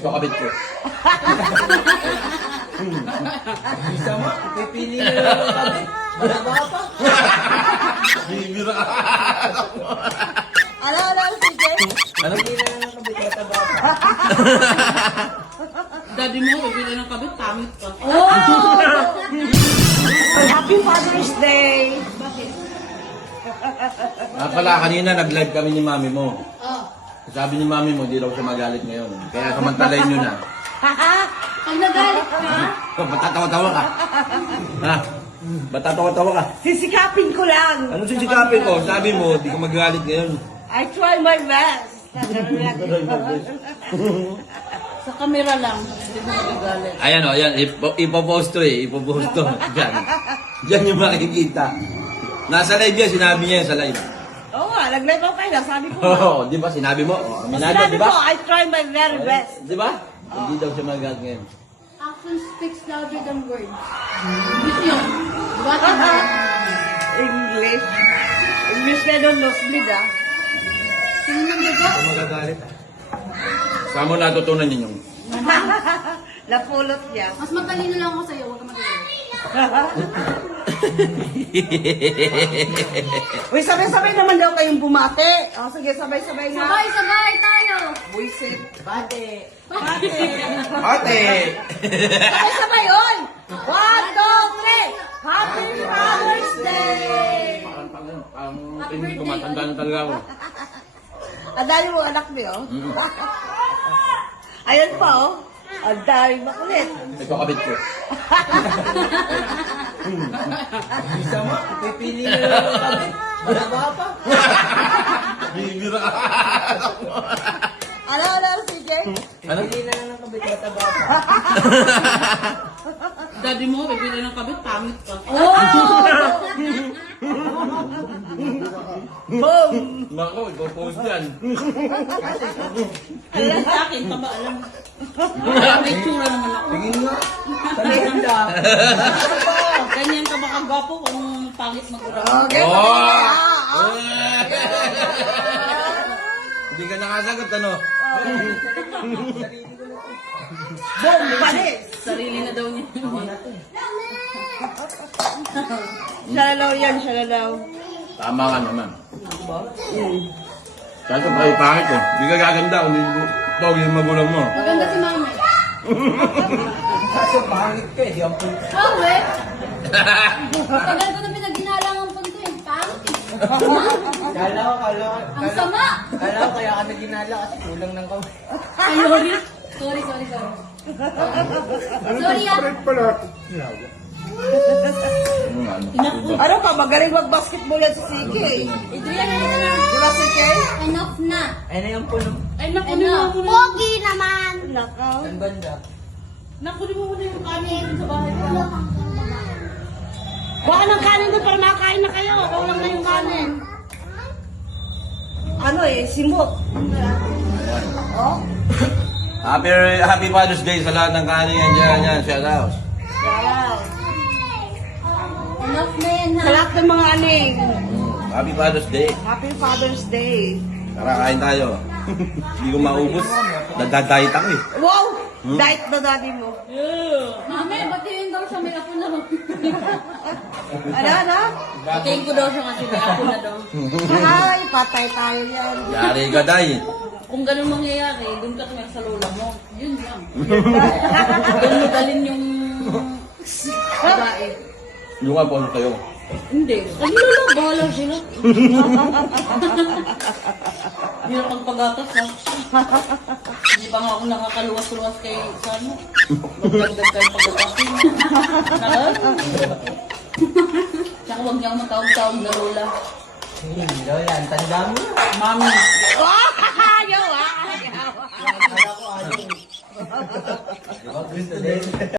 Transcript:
Ito kabit ko. Isa mo, pipili na lang ang kabit. Malaba pa. Bibira ka. Ano, sige? Ano? Pipili na lang ang kabit. Mataba pa. Daddy mo, bibili ng kabit, pangit ka. Happy Father's Day! Pala, kanina nag-live kami ni mami mo. Oh. Sabi ni mami mo, di raw siya magalit ngayon. Kaya samantalayin nyo na. Pag nagalit ka, Ba't tatawa-tawa ka? Ha? Ba't tatawa-tawa ka? Sisikapin ko lang. Ano sisikapin ko? Sabi mo, di ka magalit ngayon. I try my best. sa camera lang, hindi mo magagalit. Ayan o, ayan. Ipopost to eh. Ipopost to. Diyan. Diyan yung makikita. Nasa live yan, sinabi niya yan sa live. Oo nga, nag-live ako kayo. Sabi ko Oo, nga. di ba? Sinabi mo? Oh, aminado, Sinabi di ba? ko, I try my very best. Di ba? Hindi daw siya magalit ngayon. Action speaks louder than words. English yun. Diba? English. English na doon, nosebleed ah. Sino nang diba? Magagalit. Saan mo natutunan yun yung? Napulot niya. Mas matalino lang ako sa'yo, huwag ka magalit. Uy, sabay-sabay naman daw kayong bumate. O, sige, sabay-sabay nga. Sabay tayo! Buisit. Bate. Bate. Ate! Sabay-sabay, oy! 1, 2, 3! Happy Father's Day! Ang pinig ko, matanda na talaga ako. Ang dami mo anak mo, oh. Ayan pa, oh. Ang dami makulit. Ito kabit ko. Isa mo, pipili na lang ang kabit. Malaba pa. Bibira ka. Ano, sige? Ano? Pipili na lang ang kabit. Mataba pa. Daddy mo, bibili ng kabit, pangit ka. Boom! Nako, ipopost yan. Alam sa akin, taba, alam. May tsura naman ako. Tingin nga. Tanda. Ganyan ka baka gwapo kung pangit mag-ura. Okay, Oh! Hindi ka nakasagot, ano? Boom! Panis! Sarili na daw niya. Shalalaw yan, shalalaw. Tama ka naman. Kaya ito kayo pangit eh. Hindi ka gaganda kung hindi pogi yung magulang mo. Maganda si mami. Kaso pangit ka eh. Di ang puto. Oh, eh. Tagal ko na pinag-ginalangan po ito eh. Pangit eh. Kala ko. Ang sama! Kala ko kaya ka naginala kasi kulang ng kamay. Ay, sorry. Sorry. Sorry ah. Ano pa, magaling mag-basketball yan si Siki. Adrian, ano na? Di ba, Siki? Enough na. Ayun na yung puno. Ay, naku na mo na. Pogi naman. Nakaw. Ang banda. Nakunin mo muna yung kanin sa bahay ko. Kuha ng kanin doon para makain na kayo. Kulang na yung kanin. Ano eh, simot. Oh? Happy Father's Day sa lahat ng kanin yan. Shout out. Wow. Enough na yan ha. Sa lahat ng mga aning. Happy Father's Day. Happy Father's Day. Tara, kain tayo. Hindi ko maubos. Nagda-diet ako eh. Wow! Diet na daddy mo. Mami, batiin daw siya, may apo na daw. Ano? Batiin ko daw siya kasi may apo na daw. Ay, patay tayo yan. Yari ka, day. Kung ganun mangyayari, doon ka tumira sa lola mo. Yun lang. Doon mo dalhin yung babae. Yung nga po kayo. Hindi. Ay, lola, bahala sila. Hirap ang pagatas ha. Hindi pa nga ako nakakaluwas-luwas kay Sano. Magdagdag kayo pagkakasin. Tsaka huwag niya ako matawag-tawag na lola. Lola, ang tanda mo na. Mami. Ayaw ah! Ayaw. Kala ko ano. Gusto din.